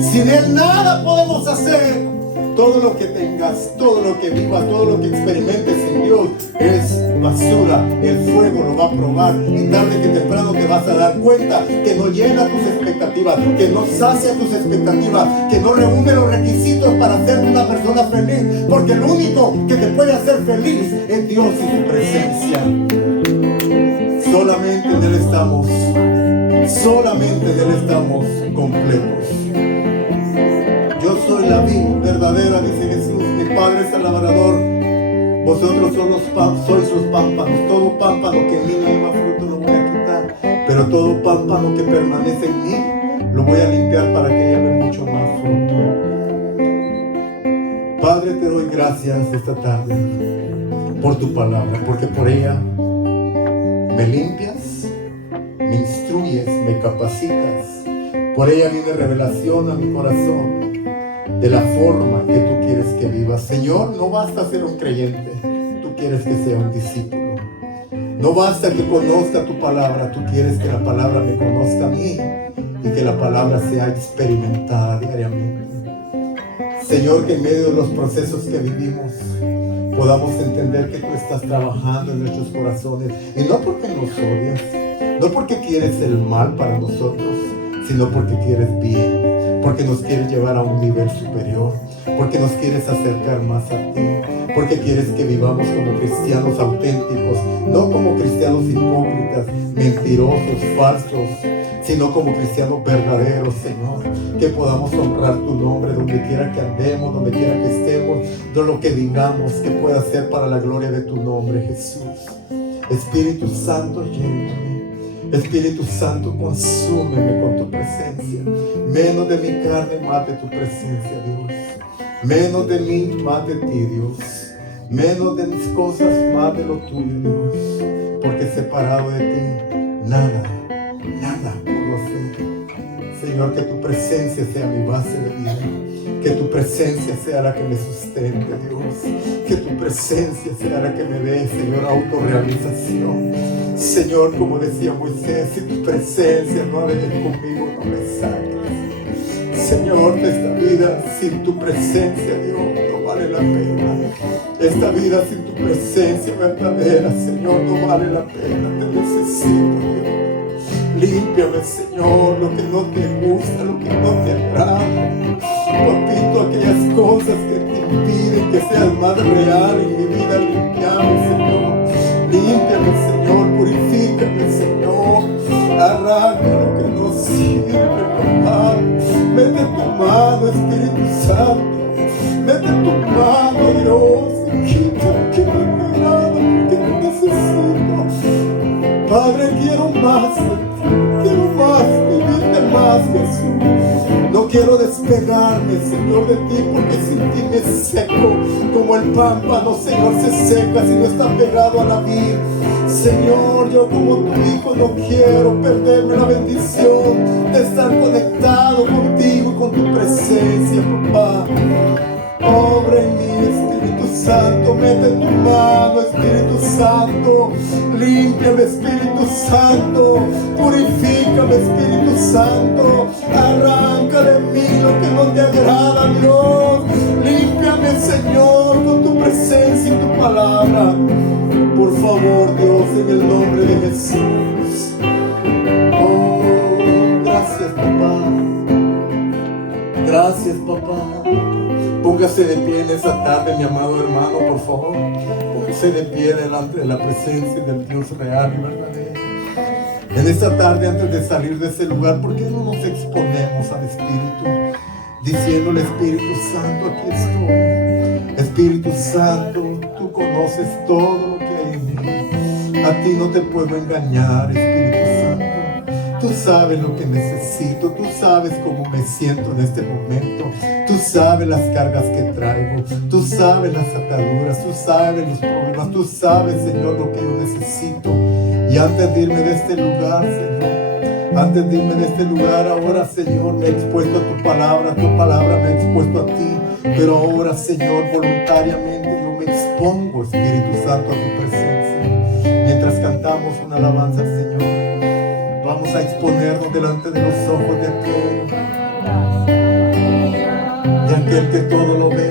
Sin Él nada podemos hacer. Todo lo que tengas, todo lo que vivas, todo lo que experimentes sin Dios es basura. El fuego lo va a probar y tarde que temprano te vas a dar cuenta que no llena tus expectativas, que no sacia tus expectativas, que no reúne los requisitos para ser una persona feliz, porque el único que te puede hacer feliz es Dios y su presencia. Solamente en Él estamos, solamente en Él estamos completos. Yo soy la vid verdadera, dice Jesús, mi Padre es el labrador, vosotros sois los pámpanos. Todo pámpano que en mí no lleva fruto lo voy a quitar, pero todo pámpano que permanece en mí lo voy a limpiar para que lleve mucho más fruto. Padre, te doy gracias esta tarde por tu palabra, porque por ella me limpias, me instruyes, me capacitas. Por ella viene revelación a mi corazón de la forma que tú quieres que vivas. Señor, no basta ser un creyente, tú quieres que sea un discípulo. No basta que conozca tu palabra, tú quieres que la palabra me conozca a mí y que la palabra sea experimentada diariamente. Señor, que en medio de los procesos que vivimos podamos entender que tú estás trabajando en nuestros corazones, y no porque nos odias, no porque quieres el mal para nosotros, sino porque quieres bien, porque nos quieres llevar a un nivel superior, porque nos quieres acercar más a ti, porque quieres que vivamos como cristianos auténticos, no como cristianos hipócritas, mentirosos, falsos, sino como cristianos verdaderos, Señor. Que podamos honrar tu nombre donde quiera que andemos, donde quiera que estemos, de lo que digamos, que pueda ser para la gloria de tu nombre, Jesús. Espíritu Santo, lléname. Espíritu Santo, consúmeme con tu presencia. Menos de mi carne, más de tu presencia, Dios. Menos de mí, más de ti, Dios. Menos de mis cosas, más de lo tuyo, Dios. Porque separado de ti, nada puedo hacer. Señor, que tu presencia sea mi base de vida. Que tu presencia sea la que me sustente, Dios. Que tu presencia sea la que me dé, Señor, autorrealización. Señor, como decía Moisés, si tu presencia no ha de venir conmigo, no me saques. Señor, de esta vida sin tu presencia, Dios, no vale la pena. Esta vida sin tu presencia verdadera, Señor, no vale la pena. Te necesito, Dios. Límpiame, Señor, lo que no te gusta, lo que no te agrada. Papito, aquellas cosas que te impiden que seas más real en mi vida, limpiame, Señor. Límpiame, Señor, purifícame, Señor. Arranca lo que no sirve, papá. Mete tu mano, Espíritu Santo. Mete tu mano, Dios. Quita lo que no me agrada, porque lo necesito. Padre, quiero más de ti. Quiero más, vivirte más, Jesús. No quiero despegarme, Señor, de ti, porque sin ti me seco. Como el pámpano, Señor, se seca si no está pegado a la vid. Señor, yo como tu hijo no quiero perderme la bendición de estar conectado contigo y con tu presencia, papá. Obra en mí, Espíritu Santo, mete tu mano, Espíritu Santo, límpiame, Espíritu Santo, purifícame, Espíritu Santo, arranca de mí lo que no te agrada, Dios, límpiame, Señor, con tu presencia y tu palabra, por favor, Dios, en el nombre de Jesús. Oh, gracias, papá, gracias, papá. Póngase de pie en esta tarde, mi amado hermano, por favor. Póngase de pie delante de la presencia del Dios real y verdadero. En esta tarde, antes de salir de ese lugar, ¿por qué no nos exponemos al Espíritu? Diciéndole, Espíritu Santo, aquí estoy. Espíritu Santo, tú conoces todo lo que hay en mí. A ti no te puedo engañar, Espíritu Santo. Tú sabes lo que necesito, tú sabes cómo me siento en este momento, tú sabes las cargas que traigo, tú sabes las ataduras, tú sabes los problemas, tú sabes, Señor, lo que yo necesito. Y antes de irme de este lugar, Señor, antes de irme de este lugar, ahora, Señor, me he expuesto a tu palabra me ha expuesto a ti, pero ahora, Señor, voluntariamente yo me expongo, Espíritu Santo, a tu presencia. Mientras cantamos una alabanza al Señor, vamos a exponernos delante de los ojos de aquel que todo lo ve.